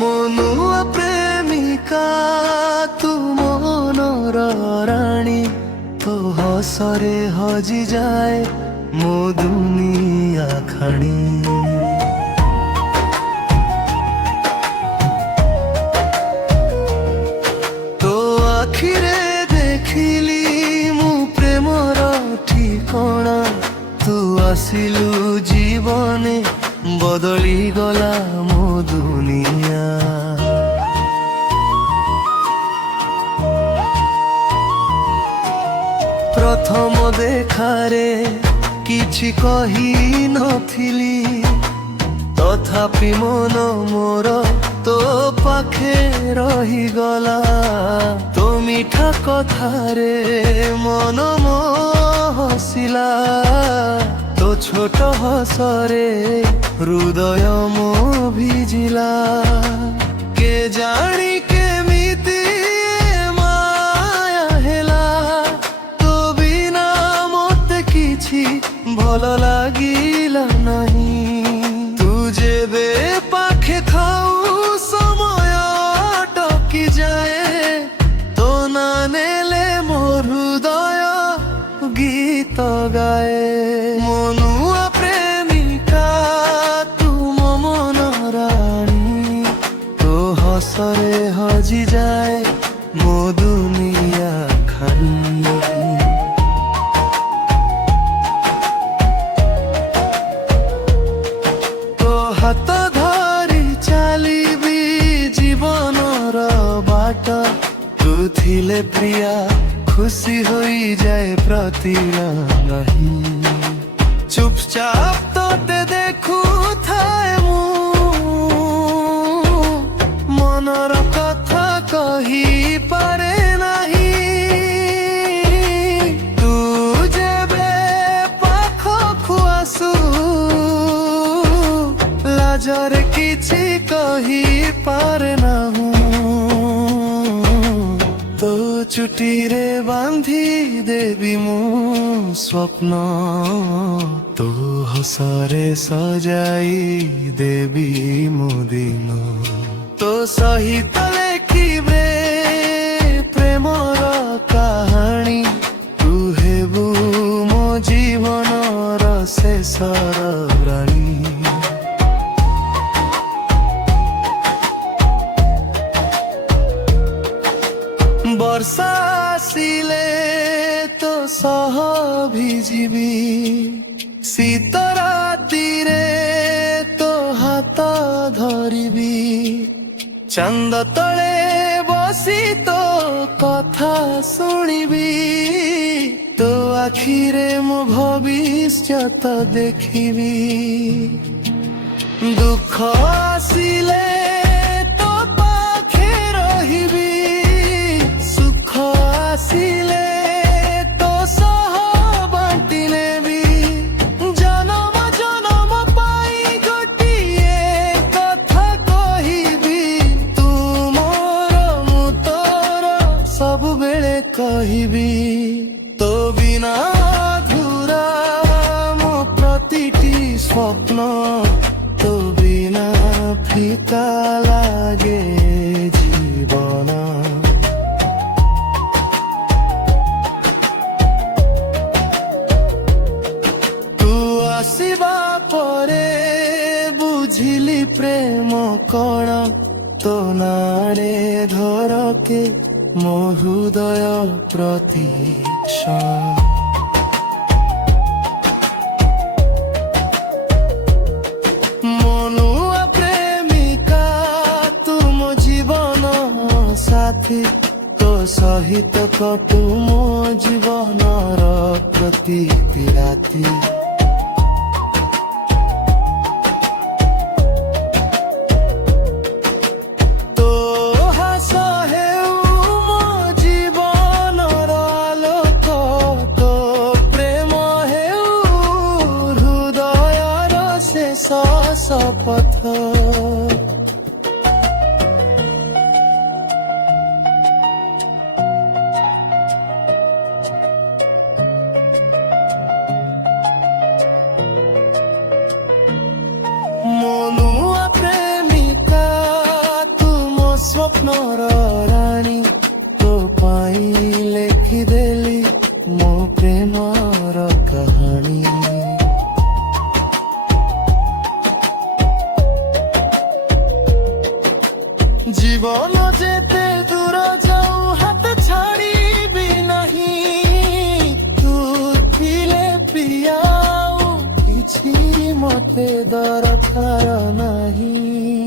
মনুয়া প্রেমিকা তু মনর রাণী, তো হসরে হজি যায় মো দুনিয়া খানি। তো আখিরে দেখিলি মু প্রেমর ঠিকଣା, তু আসিলু জীবনে বদলি গলা মো দুনিয়া। প্রথম দেখারে কিছু কহি নথিলি, তথাপি মন মোর তো পাখে রহিগলা। তো মিঠা কথারে মন মো হসিলা, তো ছোট হসরে হৃদয় মো ভিজিলা। কে জানি কেমিতি মায়া হেলা, তো বিনা মতে কিছু ভাল লাগিলা নাহি। তু যেবে পাখে থাউ সময় টকি যায়, তো না নেলে মোর হৃদয় গীত গায়ে। মনুয়া প্রেমিকা তুম মন রাণী, তো হসরে হজি যায় মো দুনিয়া খানি। তো হাত ধরি চালিবি জীবনর বাট, তু থিলে প্রিয়া খুশি হই যায় প্রতিরাহি। চুপচাপ তোতে দেখু থায় মু, মনর কথা কহি পারে নাহি। তু যেবে পাখকু আসু, লাজরে কিছু কহি পারে নাহু। তো চুটিরে বান্ধি দেবি মু স্বপ্ন, তো হসরে সজাই দেবি মো দিন। তো সহিত লেখিবে প্রেমর কাহাণী, তু হেবু মো জীবনর শেষর রাণী। বর্ষা আসিলে তো সহ ভিজিবি, শীত রাতিরে তো হাত ধরিবি। চাঁদ তলে বসি তো কথা শুনিবি, তো আখিরে মো ভবিষ্যৎ দেখিবি। দুঃখ আসিলে তো পাখে রহিবি, সুখ আসিলে তো সহ বাঁটি নেবি। জনম জনম পাই গোটিয়ে কথা কহিবি, তুমর মু তোর ସବୁବେଳେ କହିବି। তো বিনা ধুরা মো প্রতিটি স্বপ্ন, তো বিনা ফিকা লাগে জীবন। তু আসিবা পরে বুঝিলি প্রেম কণ, তো নাড়ে ধরকে মো হৃদয় প্রতীক্ষণ। মনুয়া প্রেমিকা তুম জীবন সাথী, তো সহিত কটু মো জীবনর প্রতিটি রাতি। তো হাস হেউ মো জীবনর আলোক, তো প্রেম হেউ হৃদয়র শেষ শপথ। ସ୍ୱପ୍ନର ରାଣୀ ତୋ ପାଇଁ ଲେଖିଦେଲି ମୋ ପ୍ରେମର କାହାଣୀ। জীবন যেতে দূর যাও হাত ছাড়িবি নাহি, তু ଥିଲେ প্রিয়া ଆଉ କିଛି ମତେ ଦରକାର ନାହିଁ।